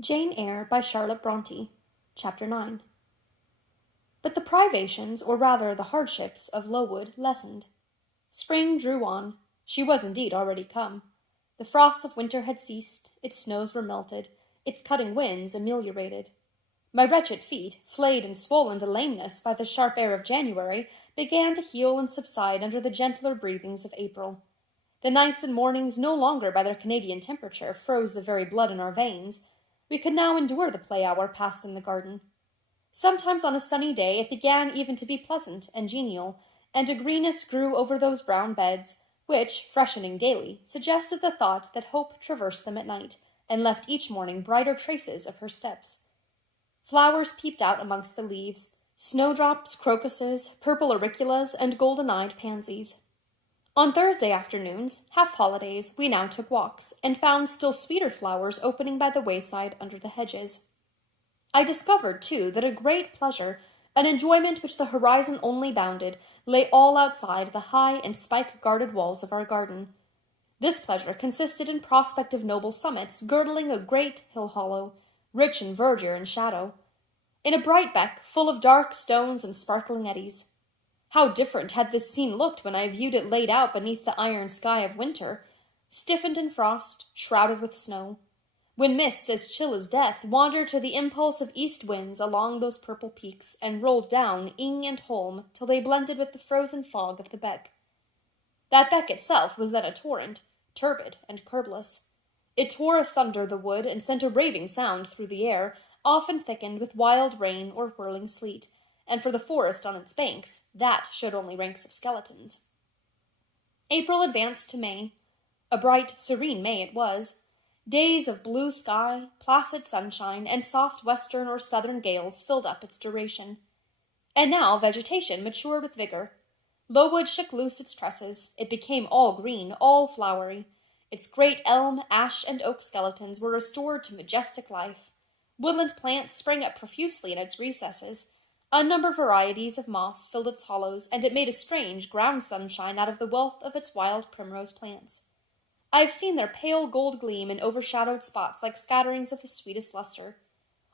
Jane Eyre by Charlotte Bronte, Chapter 9. But the privations, or rather the hardships, of Lowood lessened. Spring drew on. She was indeed already come. The frosts of winter had ceased, its snows were melted, its cutting winds ameliorated. My wretched feet, flayed and swollen to lameness by the sharp air of January, began to heal and subside under the gentler breathings of April. The nights and mornings, no longer by their Canadian temperature, froze the very blood in our veins. We could now endure the play hour passed in the garden. Sometimes on a sunny day it began even to be pleasant and genial, and a greenness grew over those brown beds, which, freshening daily, suggested the thought that hope traversed them at night, and left each morning brighter traces of her steps. Flowers peeped out amongst the leaves, snowdrops, crocuses, purple auriculas, and golden-eyed pansies. On Thursday afternoons, half-holidays, we now took walks, and found still sweeter flowers opening by the wayside under the hedges. I discovered, too, that a great pleasure, an enjoyment which the horizon only bounded, lay all outside the high and spike-guarded walls of our garden. This pleasure consisted in prospect of noble summits girdling a great hill-hollow, rich in verdure and shadow, in a bright beck full of dark stones and sparkling eddies. How different had this scene looked when I viewed it laid out beneath the iron sky of winter, stiffened in frost, shrouded with snow, when mists as chill as death wandered to the impulse of east winds along those purple peaks and rolled down Ing and Holm till they blended with the frozen fog of the beck. That beck itself was then a torrent, turbid and curbless. It tore asunder the wood and sent a raving sound through the air, often thickened with wild rain or whirling sleet, and for the forest on its banks, that showed only ranks of skeletons. April advanced to May. A bright, serene May it was. Days of blue sky, placid sunshine, and soft western or southern gales filled up its duration. And now vegetation matured with vigor. Lowood shook loose its tresses. It became all green, all flowery. Its great elm, ash, and oak skeletons were restored to majestic life. Woodland plants sprang up profusely in its recesses. Unnumbered varieties of moss filled its hollows, and it made a strange ground sunshine out of the wealth of its wild primrose plants. I have seen their pale gold gleam in overshadowed spots like scatterings of the sweetest luster.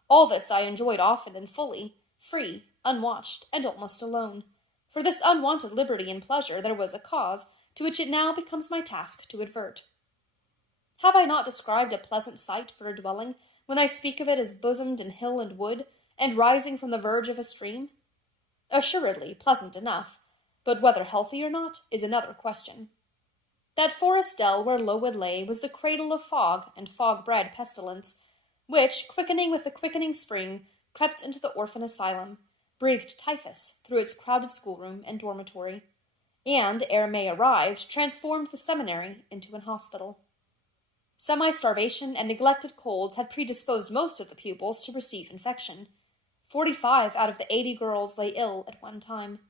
All this I enjoyed often and fully, free, unwatched, and almost alone. For this unwonted liberty and pleasure there was a cause, to which it now becomes my task to advert. Have I not described a pleasant site for a dwelling, when I speak of it as bosomed in hill and wood, and rising from the verge of a stream? Assuredly pleasant enough, but whether healthy or not is another question. That forest dell where Lowood lay was the cradle of fog and fog-bred pestilence, which, quickening with the quickening spring, crept into the orphan asylum, breathed typhus through its crowded schoolroom and dormitory, and, ere May arrived, transformed the seminary into an hospital. Semi-starvation and neglected colds had predisposed most of the pupils to receive infection. 45 out of the 80 girls lay ill at one time.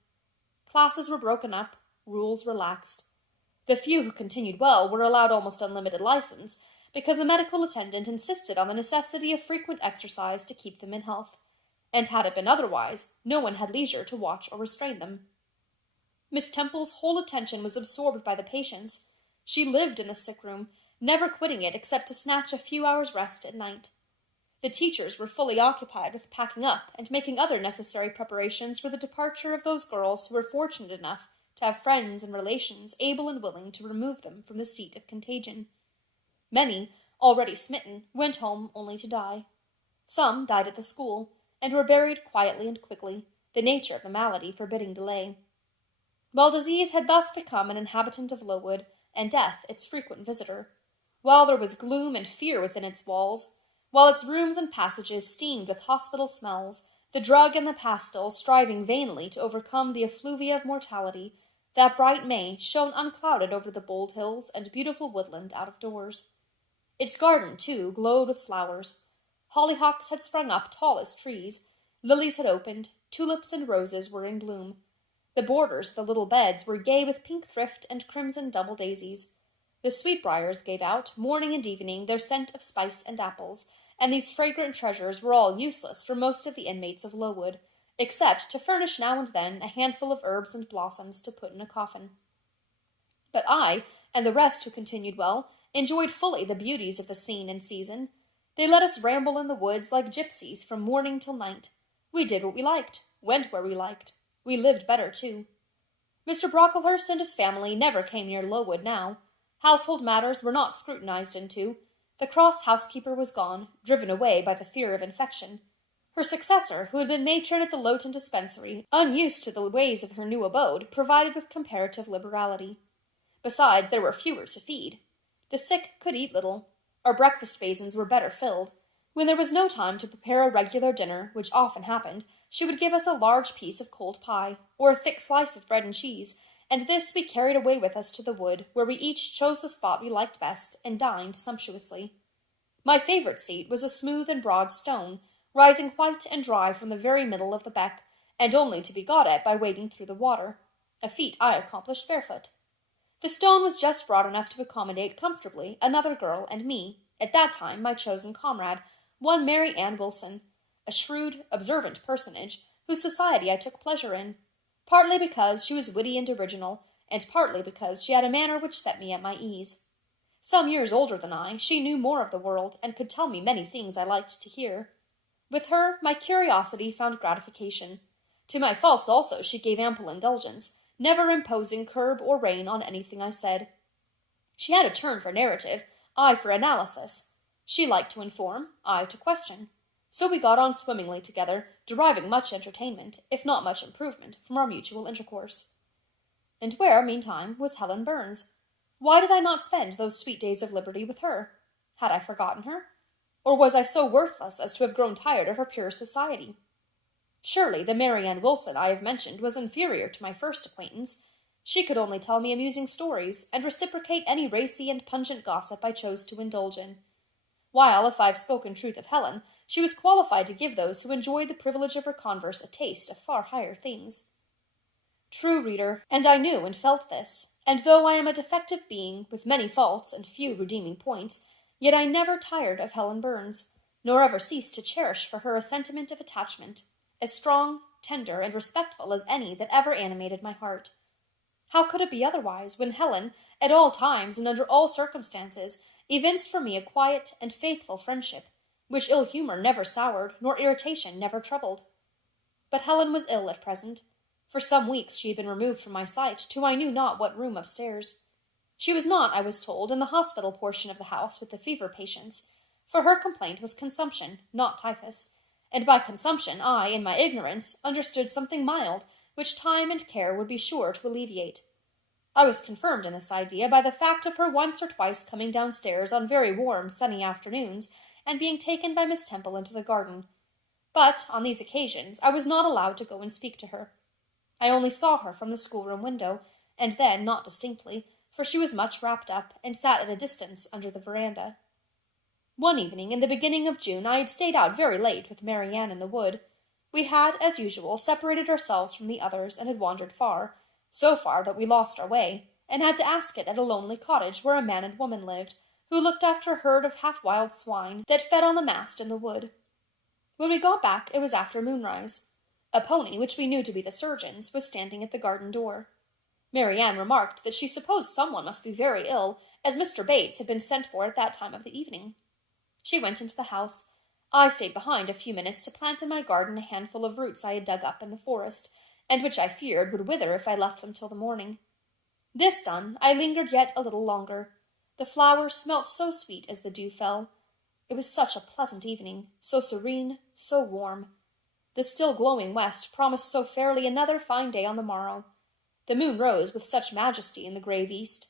Classes were broken up, rules relaxed. The few who continued well were allowed almost unlimited license, because the medical attendant insisted on the necessity of frequent exercise to keep them in health, and had it been otherwise, no one had leisure to watch or restrain them. Miss Temple's whole attention was absorbed by the patients. She lived in the sick-room, never quitting it except to snatch a few hours' rest at night. The teachers were fully occupied with packing up and making other necessary preparations for the departure of those girls who were fortunate enough to have friends and relations able and willing to remove them from the seat of contagion. Many, already smitten, went home only to die. Some died at the school, and were buried quietly and quickly, the nature of the malady forbidding delay. While disease had thus become an inhabitant of Lowood, and death its frequent visitor, while there was gloom and fear within its walls, while its rooms and passages steamed with hospital smells, the drug and the pastil striving vainly to overcome the effluvia of mortality, that bright May shone unclouded over the bold hills and beautiful woodland out of doors. Its garden, too, glowed with flowers. Hollyhocks had sprung up tall as trees, lilies had opened, tulips and roses were in bloom. The borders of the little beds were gay with pink thrift and crimson double daisies. The sweetbriars gave out, morning and evening, their scent of spice and apples, and these fragrant treasures were all useless for most of the inmates of Lowood, except to furnish now and then a handful of herbs and blossoms to put in a coffin. But I, and the rest who continued well, enjoyed fully the beauties of the scene and season. They let us ramble in the woods like gypsies from morning till night. We did what we liked, went where we liked. We lived better, too. Mr. Brocklehurst and his family never came near Lowood now. Household matters were not scrutinized into. The cross housekeeper was gone, driven away by the fear of infection. Her successor, who had been matron at the Lowton dispensary, unused to the ways of her new abode, provided with comparative liberality. Besides, there were fewer to feed. The sick could eat little. Our breakfast basins were better filled. When there was no time to prepare a regular dinner, which often happened, she would give us a large piece of cold pie, or a thick slice of bread and cheese, and this we carried away with us to the wood, where we each chose the spot we liked best, and dined sumptuously. My favorite seat was a smooth and broad stone, rising white and dry from the very middle of the beck, and only to be got at by wading through the water, a feat I accomplished barefoot. The stone was just broad enough to accommodate comfortably another girl and me, at that time my chosen comrade, one Mary Ann Wilson, a shrewd, observant personage, whose society I took pleasure in, partly because she was witty and original, and partly because she had a manner which set me at my ease. Some years older than I, she knew more of the world, and could tell me many things I liked to hear. With her, my curiosity found gratification. To my faults also she gave ample indulgence, never imposing curb or rein on anything I said. She had a turn for narrative, I for analysis. She liked to inform, I to question. So we got on swimmingly together, deriving much entertainment, if not much improvement, from our mutual intercourse. And where, meantime, was Helen Burns? Why did I not spend those sweet days of liberty with her? Had I forgotten her? Or was I so worthless as to have grown tired of her pure society? Surely the Mary Ann Wilson I have mentioned was inferior to my first acquaintance. She could only tell me amusing stories, and reciprocate any racy and pungent gossip I chose to indulge in. While, if I've spoken truth of Helen, she was qualified to give those who enjoyed the privilege of her converse a taste of far higher things. True, reader, and I knew and felt this, and though I am a defective being, with many faults and few redeeming points, yet I never tired of Helen Burns, nor ever ceased to cherish for her a sentiment of attachment, as strong, tender, and respectful as any that ever animated my heart. How could it be otherwise, when Helen, at all times and under all circumstances, evinced for me a quiet and faithful friendship, which ill-humour never soured, nor irritation never troubled? But Helen was ill at present. For some weeks she had been removed from my sight to I knew not what room upstairs. She was not, I was told, in the hospital portion of the house with the fever patients, for her complaint was consumption, not typhus, and by consumption I, in my ignorance, understood something mild, which time and care would be sure to alleviate. I was confirmed in this idea by the fact of her once or twice coming downstairs on very warm, sunny afternoons, and being taken by Miss Temple into the garden. But, on these occasions, I was not allowed to go and speak to her. I only saw her from the schoolroom window, and then not distinctly, for she was much wrapped up, and sat at a distance under the veranda. One evening, in the beginning of June, I had stayed out very late with Mary Ann in the wood. We had, as usual, separated ourselves from the others, and had wandered far, so far that we lost our way, and had to ask it at a lonely cottage where a man and woman lived, who looked after a herd of half-wild swine that fed on the mast in the wood. When we got back, it was after moonrise. A pony, which we knew to be the surgeon's, was standing at the garden door. Mary Ann remarked that she supposed someone must be very ill, as Mr. Bates had been sent for at that time of the evening. She went into the house. I stayed behind a few minutes to plant in my garden a handful of roots I had dug up in the forest, and which I feared would wither if I left them till the morning. This done, I lingered yet a little longer. The flowers smelt so sweet as the dew fell. It was such a pleasant evening, so serene, so warm. The still glowing west promised so fairly another fine day on the morrow. The moon rose with such majesty in the grave east.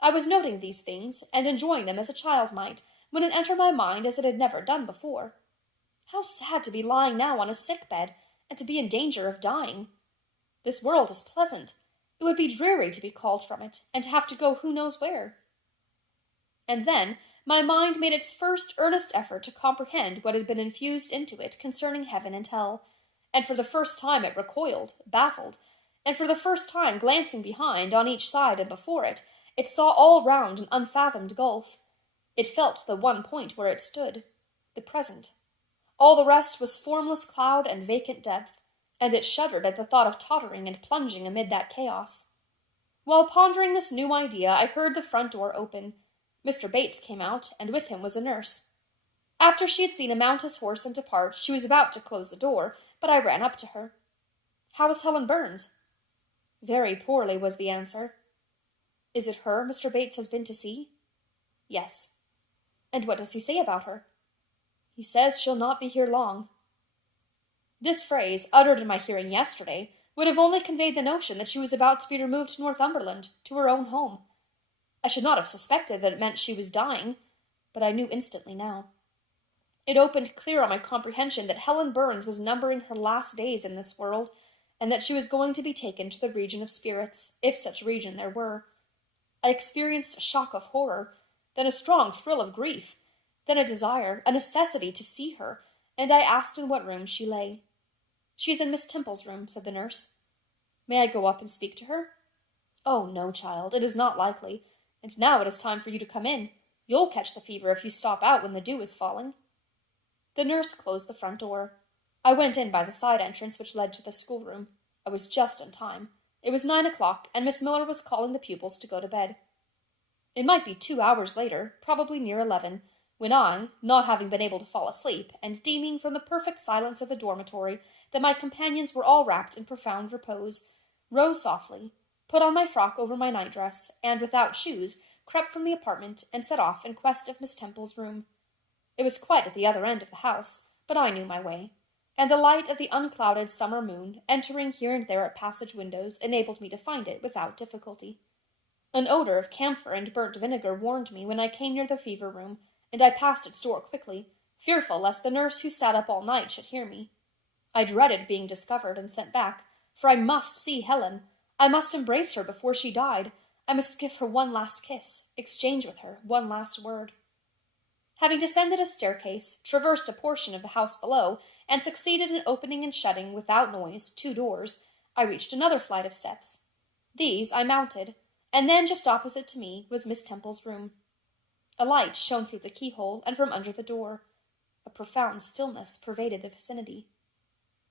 I was noting these things, and enjoying them as a child might, when it entered my mind as it had never done before. How sad to be lying now on a sick-bed, and to be in danger of dying. This world is pleasant. It would be dreary to be called from it, and to have to go who knows where. And then my mind made its first earnest effort to comprehend what had been infused into it concerning heaven and hell, and for the first time it recoiled, baffled, and for the first time glancing behind, on each side and before it, it saw all round an unfathomed gulf. It felt the one point where it stood, the present. All the rest was formless cloud and vacant depth, and it shuddered at the thought of tottering and plunging amid that chaos. While pondering this new idea, I heard the front door open. Mr. Bates came out, and with him was a nurse. After she had seen him mount his horse and depart, she was about to close the door, but I ran up to her. "How is Helen Burns?" "Very poorly," was the answer. "Is it her Mr. Bates has been to see?" "Yes." "And what does he say about her?" "He says she'll not be here long." This phrase, uttered in my hearing yesterday, would have only conveyed the notion that she was about to be removed to Northumberland, to her own home. I should not have suspected that it meant she was dying, but I knew instantly now. It opened clear on my comprehension that Helen Burns was numbering her last days in this world, and that she was going to be taken to the region of spirits, if such region there were. I experienced a shock of horror, then a strong thrill of grief, then a desire, a necessity to see her, and I asked in what room she lay. "She is in Miss Temple's room," said the nurse. "May I go up and speak to her?" "Oh, no, child, it is not likely, and now it is time for you to come in. You'll catch the fever if you stop out when the dew is falling." The nurse closed the front door. I went in by the side entrance which led to the schoolroom. I was just in time. It was 9 o'clock, and Miss Miller was calling the pupils to go to bed. It might be 2 hours later, probably near 11, when I, not having been able to fall asleep, and deeming from the perfect silence of the dormitory that my companions were all wrapped in profound repose, rose softly, put on my frock over my nightdress, and, without shoes, crept from the apartment and set off in quest of Miss Temple's room. It was quite at the other end of the house, but I knew my way, and the light of the unclouded summer moon, entering here and there at passage windows, enabled me to find it without difficulty. An odor of camphor and burnt vinegar warned me when I came near the fever room, and I passed its door quickly, fearful lest the nurse who sat up all night should hear me. I dreaded being discovered and sent back, for I must see Helen. I must embrace her before she died. I must give her one last kiss, exchange with her one last word. Having descended a staircase, traversed a portion of the house below, and succeeded in opening and shutting, without noise, 2 doors, I reached another flight of steps. These I mounted, and then just opposite to me was Miss Temple's room. A light shone through the keyhole and from under the door. A profound stillness pervaded the vicinity.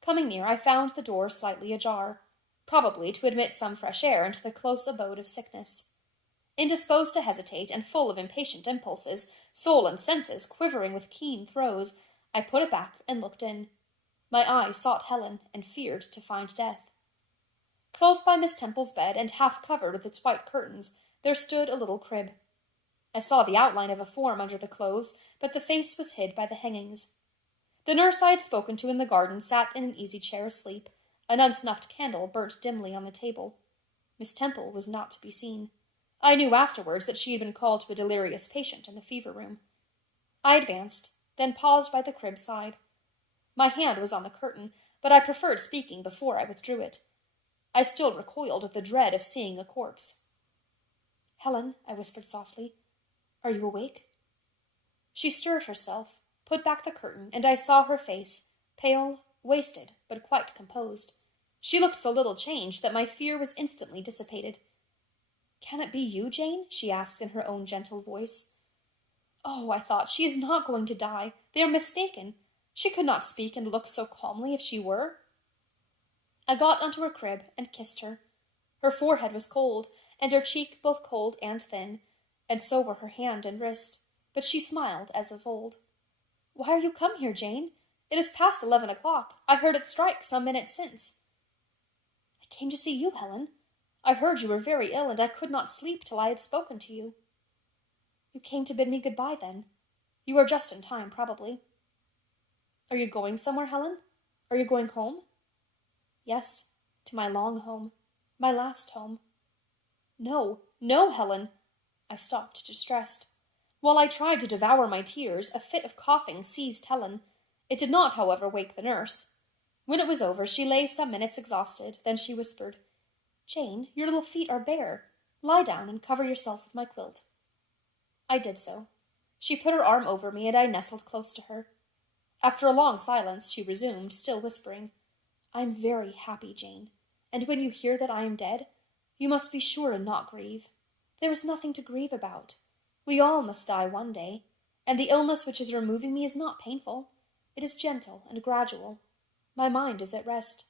Coming near, I found the door slightly ajar, probably to admit some fresh air into the close abode of sickness. Indisposed to hesitate, and full of impatient impulses, soul and senses quivering with keen throes, I put it back and looked in. My eye sought Helen, and feared to find death. Close by Miss Temple's bed, and half covered with its white curtains, there stood a little crib. I saw the outline of a form under the clothes, but the face was hid by the hangings. The nurse I had spoken to in the garden sat in an easy-chair asleep. An unsnuffed candle burnt dimly on the table. Miss Temple was not to be seen. I knew afterwards that she had been called to a delirious patient in the fever room. I advanced, then paused by the crib side. My hand was on the curtain, but I preferred speaking before I withdrew it. I still recoiled at the dread of seeing a corpse. "Helen," I whispered softly, "are you awake?" She stirred herself, put back the curtain, and I saw her face, pale, wasted, but quite composed. She looked so little changed that my fear was instantly dissipated. "Can it be you, Jane?" she asked in her own gentle voice. "Oh," I thought, "she is not going to die. They are mistaken. She could not speak and look so calmly if she were." I got onto her crib and kissed her. Her forehead was cold, and her cheek both cold and thin, and so were her hand and wrist, but she smiled as of old. "Why are you come here, Jane? It is past 11 o'clock. I heard it strike some minutes since." "I came to see you, Helen. I heard you were very ill, and I could not sleep till I had spoken to you." "You came to bid me good-bye, then? You are just in time, probably." "Are you going somewhere, Helen? Are you going home?" "Yes, to my long home, my last home." "No, no, Helen!" I stopped, distressed. While I tried to devour my tears, a fit of coughing seized Helen. It did not, however, wake the nurse. When it was over, she lay some minutes exhausted. Then she whispered, "Jane, your little feet are bare. Lie down and cover yourself with my quilt." I did so. She put her arm over me, and I nestled close to her. After a long silence, she resumed, still whispering, "I am very happy, Jane, and when you hear that I am dead, you must be sure and not grieve. There is nothing to grieve about. We all must die one day, and the illness which is removing me is not painful. It is gentle and gradual. My mind is at rest.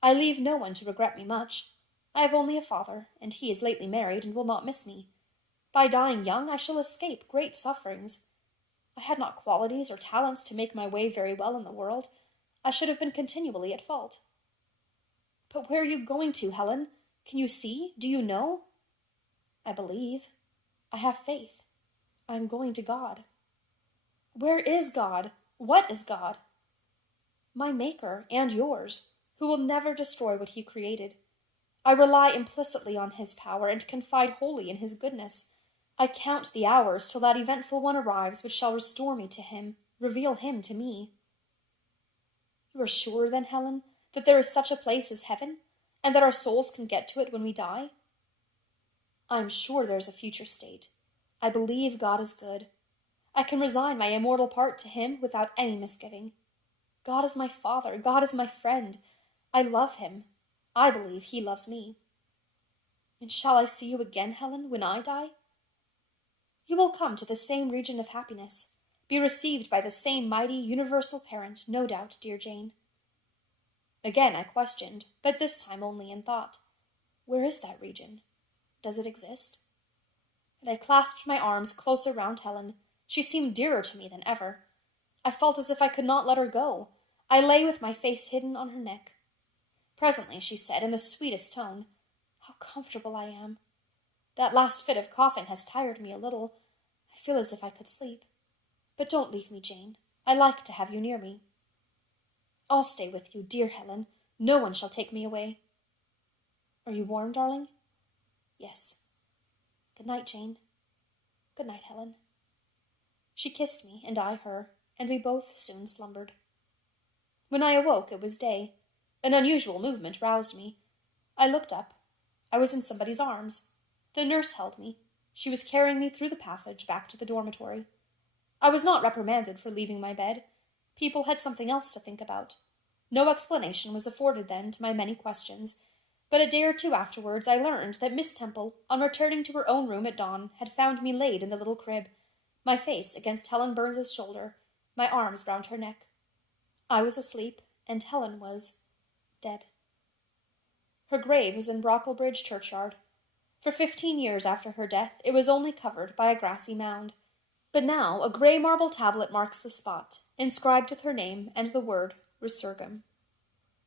I leave no one to regret me much. I have only a father, and he is lately married and will not miss me. By dying young, I shall escape great sufferings. I had not qualities or talents to make my way very well in the world. I should have been continually at fault. But where are you going to, Helen? Can you see? Do you know? I believe. I have faith. I am going to God. Where is God? What is God? My Maker and yours, who will never destroy what he created. I rely implicitly on his power and confide wholly in his goodness. I count the hours till that eventful one arrives which shall restore me to him, reveal him to me. You are sure, then, Helen, that there is such a place as heaven, and that our souls can get to it when we die? I am sure there is a future state. I believe God is good. I can resign my immortal part to him without any misgiving. God is my Father. God is my friend. I love him. I believe he loves me. And shall I see you again, Helen, when I die? You will come to the same region of happiness, be received by the same mighty, universal parent, no doubt, dear Jane. Again I questioned, but this time only in thought. Where is that region? Does it exist? And I clasped my arms closer round Helen. She seemed dearer to me than ever. I felt as if I could not let her go. I lay with my face hidden on her neck. Presently she said, in the sweetest tone, "How comfortable I am! That last fit of coughing has tired me a little. I feel as if I could sleep. But don't leave me, Jane. I like to have you near me. I'll stay with you, dear Helen. No one shall take me away. Are you warm, darling?" "Yes." "Good night, Jane." "Good night, Helen." She kissed me, and I her, and we both soon slumbered. When I awoke, it was day. An unusual movement roused me. I looked up. I was in somebody's arms. The nurse held me. She was carrying me through the passage back to the dormitory. I was not reprimanded for leaving my bed. People had something else to think about. No explanation was afforded then to my many questions, but a day or two afterwards I learned that Miss Temple, on returning to her own room at dawn, had found me laid in the little crib, my face against Helen Burns's shoulder, my arms round her neck. I was asleep, and Helen was dead. Her grave is in Brocklebridge churchyard. For 15 years after her death it was only covered by a grassy mound, but now a grey marble tablet marks the spot, inscribed with her name and the word Resurgam.